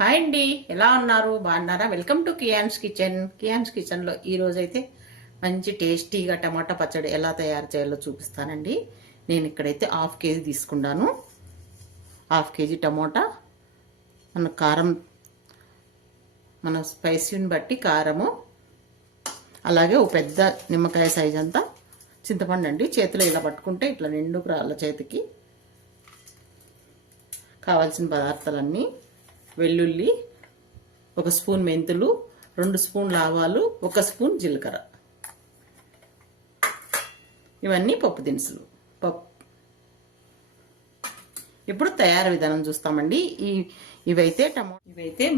Hi అండి, ఎలా ఉన్నారు? బాగున్నారా? Welcome to Kiyaan's Kitchen. కియాన్స్ కిచెన్లో ఈరోజైతే మంచి టేస్టీగా టమాటా పచ్చడి ఎలా తయారు చేయాలో చూపిస్తానండి. నేను ఇక్కడైతే హాఫ్ కేజీ తీసుకున్నాను. హాఫ్ కేజీ టమోటా, మన కారం, మన స్పైసీని బట్టి కారము, అలాగే ఒక పెద్ద నిమ్మకాయ సైజ్ అంతా చింతపండు అండి. చేతిలో ఇలా పట్టుకుంటే ఇట్లా నిండుకు రాళ్ళ చేతికి. కావాల్సిన పదార్థాలన్నీ: వెల్లుల్లి, 1 స్పూన్ మెంతులు, 2 స్పూన్ల ఆవాలు, 1 స్పూన్ జీలకర్ర. ఇవన్నీ పప్పు దినుసులు. ఇప్పుడు తయారు విధానం చూస్తామండి. ఇవైతే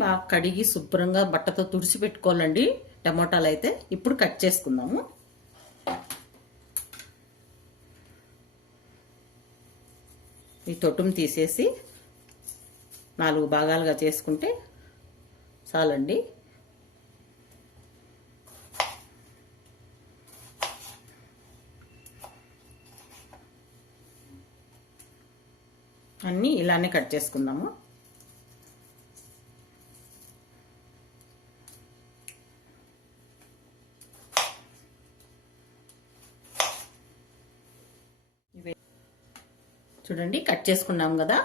బాగా కడిగి శుభ్రంగా బట్టతో తుడిచి పెట్టుకోవాలండి. టమోటాలు అయితే ఇప్పుడు కట్ చేసుకుందాము. ఈ తొట్టును తీసేసి 4 భాగాలుగా చేసుకుంటే చాలండి. అన్నీ ఇలానే కట్ చేసుకుందాము. చూడండి, కట్ చేసుకున్నాం కదా.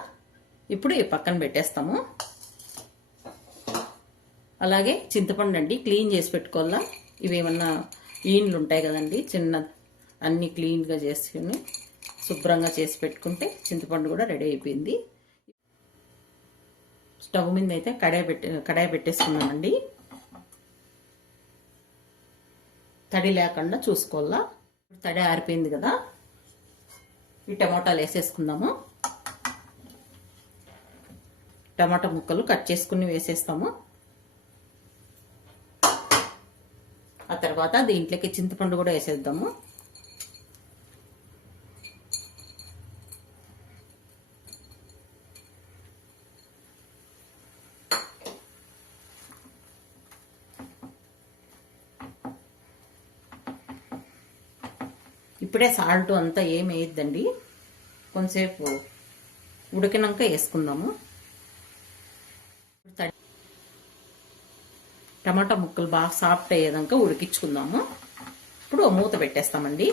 ఇప్పుడు ఈ పక్కన పెట్టేస్తాము. అలాగే చింతపండు అండి, క్లీన్ చేసి పెట్టుకోవాలా. ఇవేమన్నా ఈన్లు ఉంటాయి కదండి, చిన్న అన్నీ క్లీన్గా చేసుకుని శుభ్రంగా చేసి పెట్టుకుంటే చింతపండు కూడా రెడీ అయిపోయింది. స్టవ్ మీద అయితే కడాయి పెట్టేసుకున్నామండి. తడి లేకుండా చూసుకోవాలా. తడి ఆరిపోయింది కదా. ఈ టమాటాలు వేసేసుకుందాము. టమాటా ముక్కలు కట్ చేసుకుని వేసేస్తాము. ఆ తర్వాత దీంట్లోకి చింతపండు కూడా వేసేద్దాము. ఇప్పుడే సాల్ట్ అంతా ఏమి వేయద్దండి, కొంచెంసేపు ఉడికినాక వేసుకుందాము. టమాటా ముక్కలు బాగా సాఫ్ట్ అయ్యేదాకా ఉడికించుకుందాము. ఇప్పుడు మూత పెట్టేస్తామండి.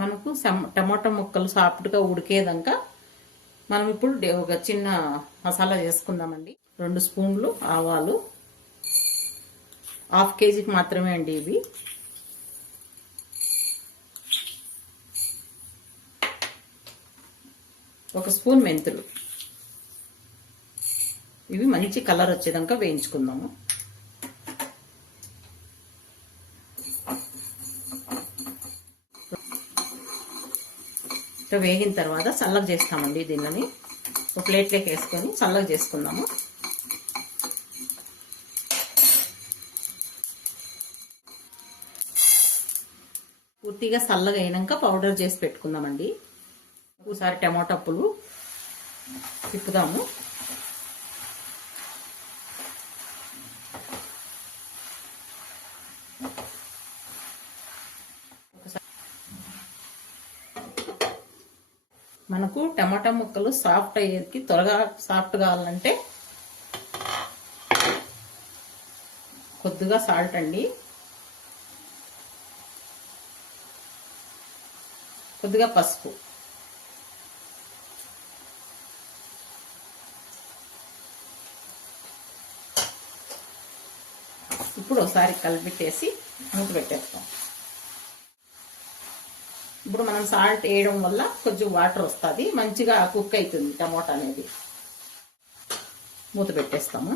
మనకు టమాటా ముక్కలు సాఫ్ట్గా ఉడికేదాకా మనం ఇప్పుడు ఒక చిన్న మసాలా చేసుకుందామండి. 2 స్పూన్లు ఆవాలు, హాఫ్ కేజీకి మాత్రమే అండి ఇవి. ఒక స్పూన్ మెంతులు. ఇవి మంచి కలర్ వచ్చేదాకా వేయించుకుందాము. వేగిన తర్వాత చల్లగా చేస్తామండి. దీనిని ఒక ప్లేట్లోకి వేసుకొని చల్లగా చేసుకుందాము. పూర్తిగా చల్లగా అయినాక పౌడర్ చేసి పెట్టుకుందామండి. ఒకసారి టమాటా పులు తిప్పుదాము. మనకు టమాటా ముక్కలు సాఫ్ట్ అయ్యేది, త్వరగా సాఫ్ట్ కావాలంటే కొద్దిగా సాల్ట్ అండి, కొద్దిగా పసుపు, ఇప్పుడు ఒకసారి కలిపెట్టేసి మూత పెట్టేస్తాం. ఇప్పుడు మనం సాల్ట్ వేయడం వల్ల కొంచెం వాటర్ వస్తుంది, మంచిగా కుక్ అవుతుంది టమోటా అనేది. మూత పెట్టేస్తాము.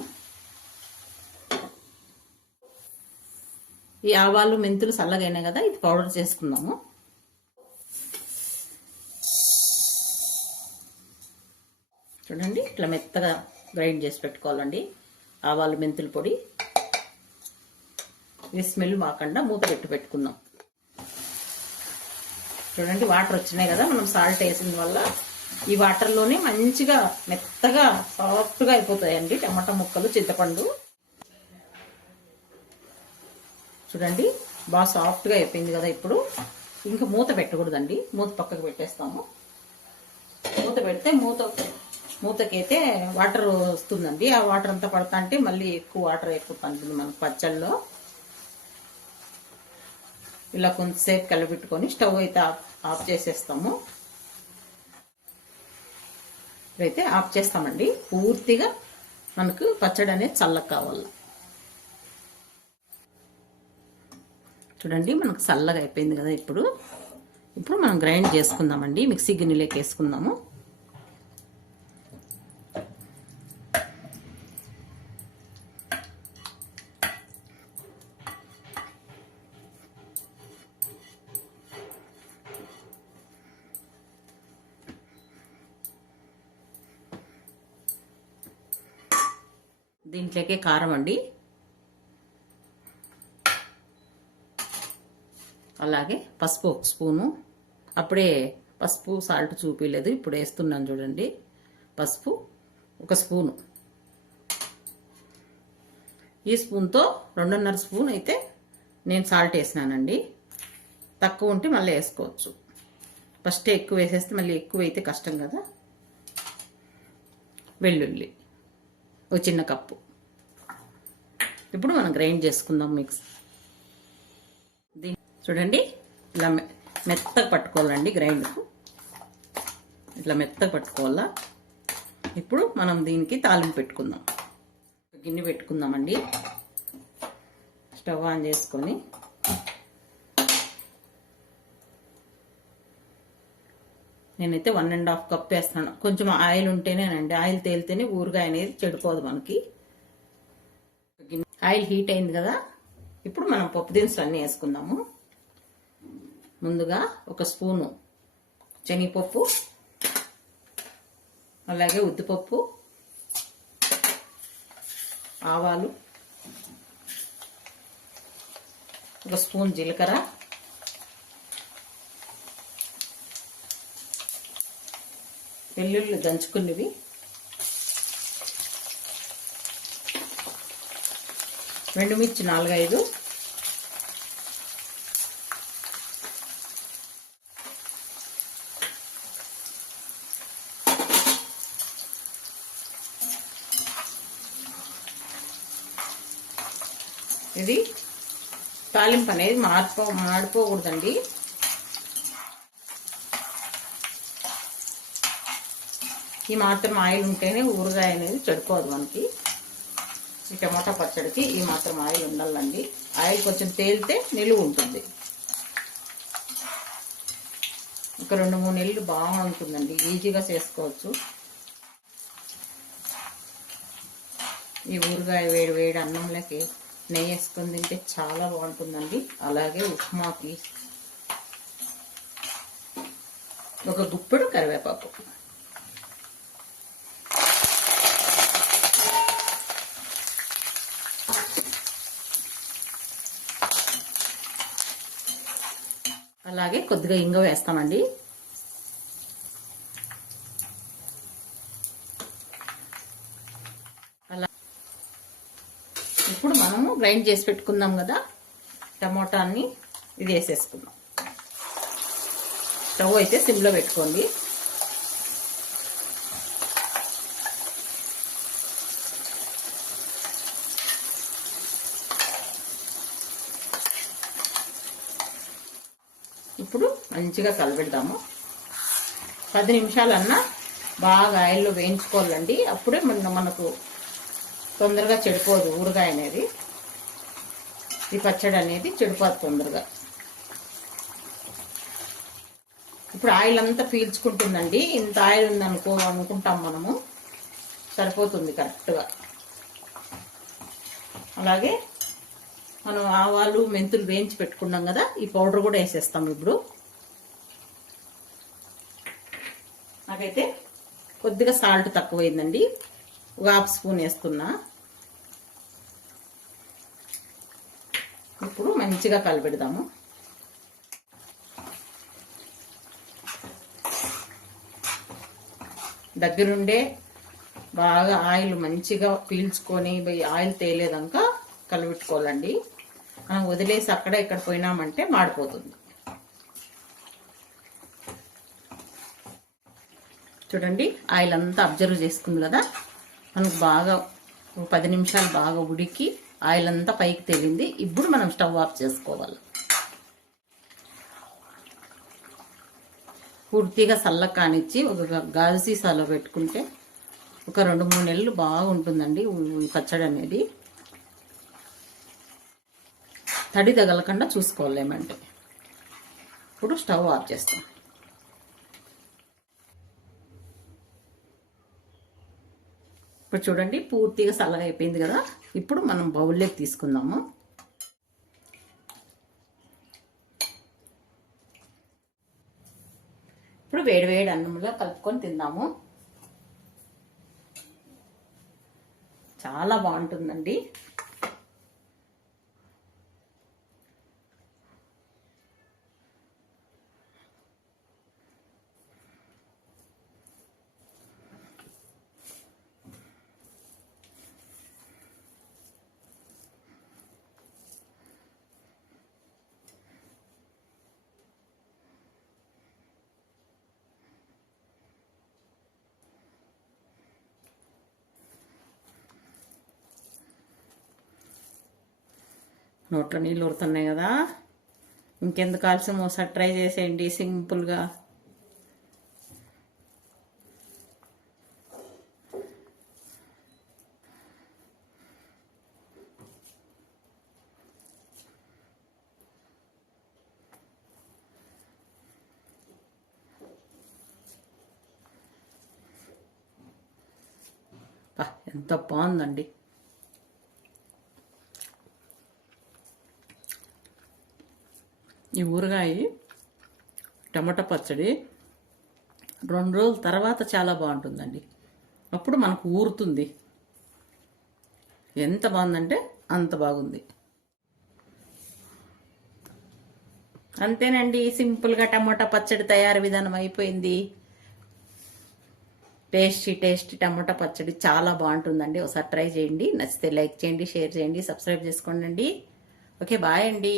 ఈ ఆవాలు మెంతులు చల్లగైనాయి కదా, ఇది పౌడర్ చేసుకుందాము. చూడండి, ఇట్లా మెత్తగా గ్రైండ్ చేసి పెట్టుకోవాలండి ఆవాలు మెంతుల పొడి. ఇది స్మెల్ మాకుండా మూత పెట్టుకుందాం. చూడండి, వాటర్ వచ్చినాయి కదా, మనం సాల్ట్ వేసిన వల్ల ఈ వాటర్లోనే మంచిగా మెత్తగా సాఫ్ట్గా అయిపోతాయండి టమాటా ముక్కలు, చింతపండు. చూడండి, బాగా సాఫ్ట్గా అయిపోయింది కదా. ఇప్పుడు ఇంకా మూత పెట్టకూడదండి, మూత పక్కకు పెట్టేస్తాము. మూత పెడితే మూత మూతకైతే వాటర్ వస్తుందండి. ఆ వాటర్ అంతా పడతా అంటే మళ్ళీ ఎక్కువ వాటర్ ఎక్కువ పండుతుంది మనకు పచ్చళ్ళలో. ఇలా కొంతసేపు కలిపెట్టుకొని స్టవ్ అయితే ఆఫ్ చేసేస్తాము. ఇప్పుడైతే ఆఫ్ చేస్తామండి. పూర్తిగా మనకు పచ్చడి అనేది చల్లగా కావాలి. చూడండి మనకు చల్లగా అయిపోయింది కదా. ఇప్పుడు మనం గ్రైండ్ చేసుకుందామండి. మిక్సీ గిన్నెలోకి వేసుకుందాము. దీంట్లోకే కారం అండి, అలాగే పసుపు ఒక స్పూను. అప్పుడే పసుపు సాల్ట్ చూపించలేదు, ఇప్పుడు వేస్తున్నాను చూడండి. పసుపు ఒక స్పూను. ఈ స్పూన్తో 2.5 స్పూన్ అయితే నేను సాల్ట్ వేసినానండి. తక్కువ ఉంటే మళ్ళీ వేసుకోవచ్చు. ఫస్ట్ ఎక్కువ వేసేస్తే మళ్ళీ ఎక్కువ అయితే కష్టం కదా. వెల్లుల్లి ఒక చిన్న కప్పు. ఇప్పుడు మనం గ్రైండ్ చేసుకుందాం మిక్స్. చూడండి ఇలా మెత్తగా పట్టుకోవాలండి. గ్రైండ్కు ఇట్లా మెత్తగా పట్టుకోవాలా. ఇప్పుడు మనం దీనికి తాలింపు పెట్టుకుందాం. గిన్నె పెట్టుకుందామండి. స్టవ్ ఆన్ చేసుకొని నేనైతే 1.5 కప్ వేస్తాను. కొంచెం ఆయిల్ ఉంటేనేనండి, ఆయిల్ తేలితేనే ఊరగాయ అనేది చెడిపోదు మనకి. ఆయిల్ హీట్ అయింది కదా. ఇప్పుడు మనం పప్పు దినుసులు అన్నీ వేసుకుందాము. ముందుగా ఒక స్పూను శనగపప్పు, అలాగే ఉద్దిపప్పు, ఆవాలు, ఒక స్పూన్ జీలకర్ర, వెల్లుల్లి దంచుకున్నవి, ఎండుమిర్చి 4-5, ఇది తాలింపు అనేది మాడిపోకూడదండి. ఈ మాత్రం ఆయిల్ ఉంటేనే ఊరగాయ అనేది చెడిపోదు మనకి. ఈ టమాటా పచ్చడికి ఈ మాత్రం ఆయిల్ ఉండాలండి. ఆయిల్ కొంచెం తేలితే నిలువ ఉంటుంది. ఒక 2-3 నెలలు బాగుంటుందండి, ఈజీగా చేసుకోవచ్చు. ఈ ఊరగాయ వేడి వేడి అన్నంలోకి నెయ్యి వేసుకొని తింటే చాలా బాగుంటుందండి. అలాగే ఉప్మాకి ఒక గుప్పెడు కరివేపాకు. అలాగే కొద్దిగా ఇంగువ వేస్తామండి. అలా ఇప్పుడు మనము గ్రైండ్ చేసి పెట్టుకుందాం కదా టమోటాన్ని, ఇది వేసేసుకుందాం. స్టవ్ అయితే సిమ్లో పెట్టుకోండి. ఇప్పుడు మంచిగా కలబెడదాము. 10 నిమిషాలన్నా బాగా ఆయిల్లో వేయించుకోవాలండి. అప్పుడే మనకు తొందరగా చెడిపోదు ఊరగాయ అనేది. ఈ పచ్చడి అనేది చెడిపోదు తొందరగా. ఇప్పుడు ఆయిల్ అంతా పీల్చుకుంటుందండి. ఇంత ఆయిల్ అనుకుంటాం మనము, సరిపోతుంది కరెక్ట్గా. అలాగే మనం ఆవాలు మెంతులు వేయించి పెట్టుకున్నాం కదా, ఈ పౌడర్ కూడా వేసేస్తాం. ఇప్పుడు నాకైతే కొద్దిగా సాల్ట్ తక్కువైందండి, ఒక 1/2 స్పూన్ వేస్తున్నా. ఇప్పుడు మంచిగా కలపెడదాము. దగ్గరుండే బాగా ఆయిల్ మంచిగా పీల్చుకొని ఆయిల్ తేలేదాకా కలపెట్టుకోవాలండి. మనం వదిలేసి అక్కడ ఇక్కడ పోయినామంటే మాడిపోతుంది. చూడండి ఆయిల్ అంతా అబ్జర్వ్ చేసుకుంది కదా, మనకు బాగా 10 నిమిషాలు బాగా ఉడికి ఆయిల్ అంతా పైకి తేలింది. ఇప్పుడు మనం స్టవ్ ఆఫ్ చేసుకోవాలి. పూర్తిగా చల్ల కానిచ్చి ఒక గాజు సీసాలో పెట్టుకుంటే ఒక 2-3 నెలలు బాగుంటుందండి ఈ పచ్చడి అనేది. తడి తగలకుండా చూసుకోలేమంటే. ఇప్పుడు స్టవ్ ఆఫ్ చేస్తాం. ఇప్పుడు చూడండి పూర్తిగా చల్లగా అయిపోయింది కదా. ఇప్పుడు మనం బౌల్లోకి తీసుకుందాము. ఇప్పుడు వేడి వేడి అన్నంలో కలుపుకొని తిందాము. చాలా బాగుంటుందండి. నోట్లో నీళ్ళు ఊరుతున్నాయి కదా, ఇంకెందుకు ఆలస్యం, ఒకసారి ట్రై చేసేయండి సింపుల్గా. ఎంత బాగుందండి. ఈ ఊరగాయ టమాటా పచ్చడి 2 రోజుల తర్వాత చాలా బాగుంటుందండి. అప్పుడు మనకు ఊరుతుంది. ఎంత బాగుందంటే అంత బాగుంది. అంతేనండి, సింపుల్గా టమాటా పచ్చడి తయారు విధానం అయిపోయింది. టేస్టీ టమాటా పచ్చడి చాలా బాగుంటుందండి. ఒకసారి ట్రై చేయండి. నచ్చితే లైక్ చేయండి, షేర్ చేయండి, సబ్స్క్రైబ్ చేసుకోండి. ఓకే, బాయ్ అండి.